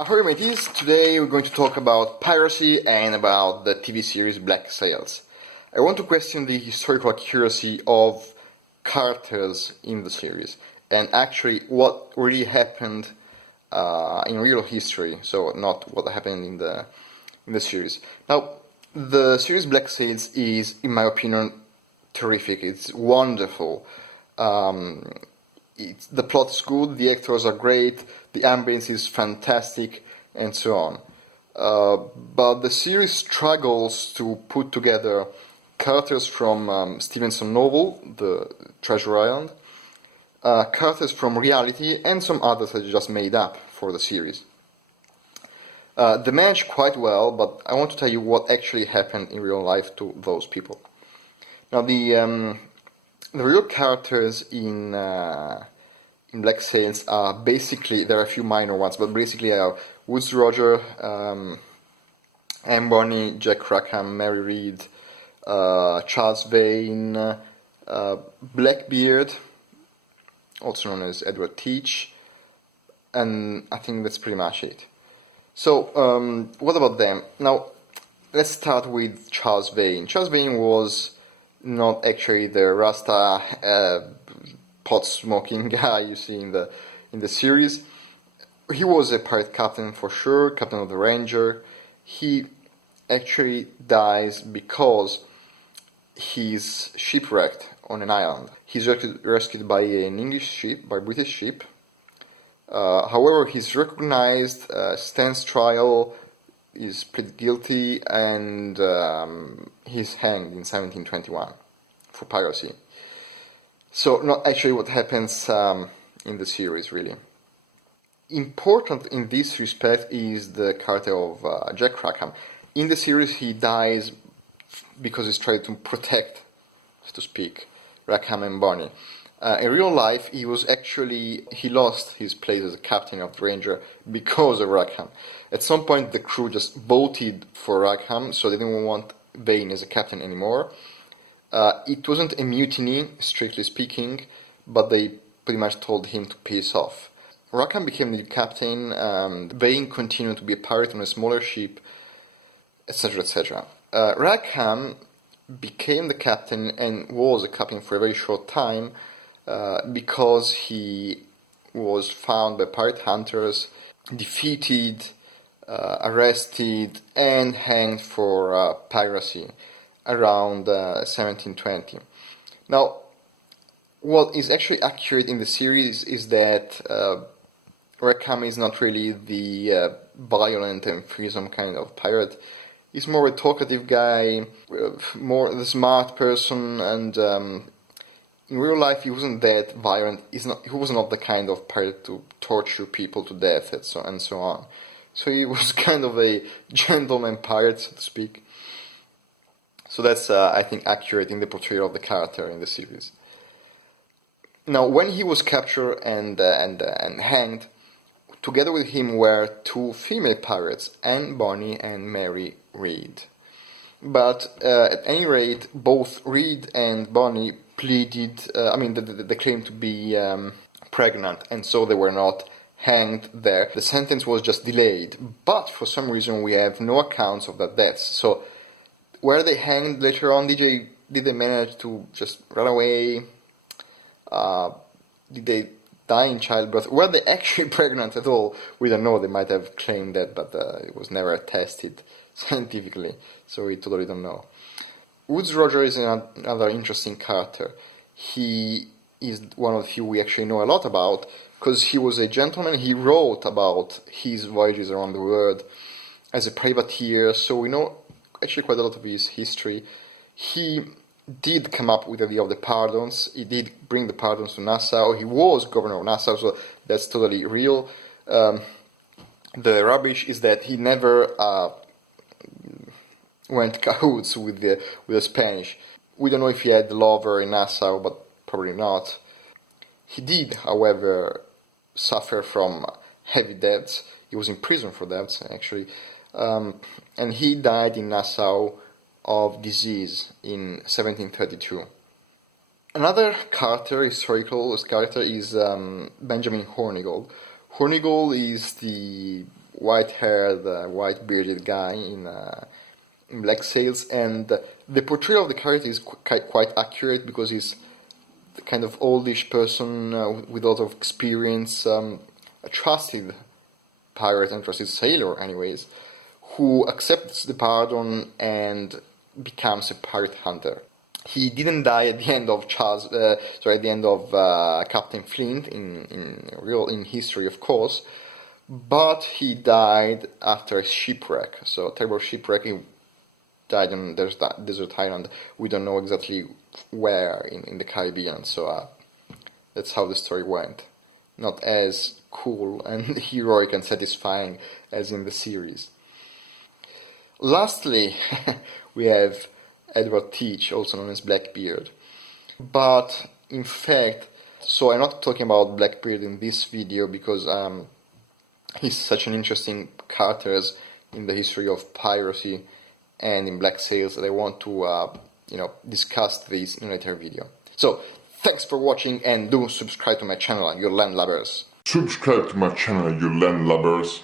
Ahoy mateys, today we're going to talk about piracy and about the TV series Black Sails. I want to question the historical accuracy of characters in the series and actually what really happened in real history, so not what happened in the series. Now, the series Black Sails is, in my opinion, terrific. It's wonderful. The plot is good, the actors are great, the ambience is fantastic, and so on. But the series struggles to put together characters from Stevenson novel, The Treasure Island, characters from reality, and some others that just made up for the series. They manage quite well, but I want to tell you what actually happened in real life to those people. Now, the real characters in Black Sails are basically, there are a few minor ones, but basically are Woodes Roger, Anne Bonny, Jack Rackham, Mary Read, Charles Bain, Blackbeard, also known as Edward Teach, and I think that's pretty much it. So, what about them? Now, let's start with Charles Bain. Charles Bain was not actually the Rasta pot-smoking guy you see in the series. He was a pirate captain for sure, captain of the Ranger. He actually dies because he's shipwrecked on an island. He's rescued by an English ship, by a British ship. However, he's recognized, stands trial, is pleaded guilty, and he's hanged in 1721 for piracy. So, not actually what happens in the series, really. Important in this respect is the character of Jack Rackham. In the series, he dies because he's trying to protect, so to speak, Rackham and Bonny. In real life, he lost his place as a captain of the Ranger because of Rackham. At some point, the crew just voted for Rackham, so they didn't want Bain as a captain anymore. It wasn't a mutiny, strictly speaking, but they pretty much told him to piss off. Rackham became the captain, Bain continued to be a pirate on a smaller ship, etc., etc. Rackham became the captain and was a captain for a very short time because he was found by pirate hunters, defeated, arrested, and hanged for piracy around 1720. Now, what is actually accurate in the series is that Rackham is not really the violent and fearsome kind of pirate. He's more a talkative guy, more the smart person, and in real life he wasn't that violent. He was not the kind of pirate to torture people to death and so on. So he was kind of a gentleman pirate, so to speak. So that's, I think, accurate in the portrayal of the character in the series. Now, when he was captured and hanged, together with him were two female pirates, Anne Bonny and Mary Read. But at any rate, both Read and Bonny pleaded, they claimed to be pregnant, and so they were not hanged there. The sentence was just delayed, but for some reason we have no accounts of their deaths. So, were they hanged later on? Did they manage to just run away? Did they die in childbirth? Were they actually pregnant at all? We don't know. They might have claimed that, but it was never tested scientifically, so we totally don't know. Woodes Roger is another interesting character. He is one of the few we actually know a lot about, because he was a gentleman. He wrote about his voyages around the world as a privateer, so we know actually quite a lot of his history. He did come up with the idea of the pardons. He did bring the pardons to Nassau. He was governor of Nassau, so that's totally real. The rubbish is that he never went cahoots with the Spanish. We don't know if he had a lover in Nassau, but probably not. He did, however, suffer from heavy debts. He was in prison for debts, actually. And he died in Nassau of disease in 1732. Another historical character is Benjamin Hornigold. Hornigold is white-haired, white-bearded guy in Black Sails, and the portrayal of the character is quite accurate because he's the kind of oldish person with a lot of experience, a trusted pirate and trusted sailor, anyways, who accepts the pardon and becomes a pirate hunter. He didn't die at the end of Captain Flint in history, of course, but he died after a shipwreck. So a terrible shipwreck. He died on desert island. We don't know exactly where in the Caribbean. So that's how the story went. Not as cool and heroic and satisfying as in the series. Lastly, we have Edward Teach, also known as Blackbeard. But in fact, so I'm not talking about Blackbeard in this video because he's such an interesting character in the history of piracy and in Black Sails that I want to discuss this in a later video. So thanks for watching, and do subscribe to my channel, you landlubbers. Subscribe to my channel, you landlubbers.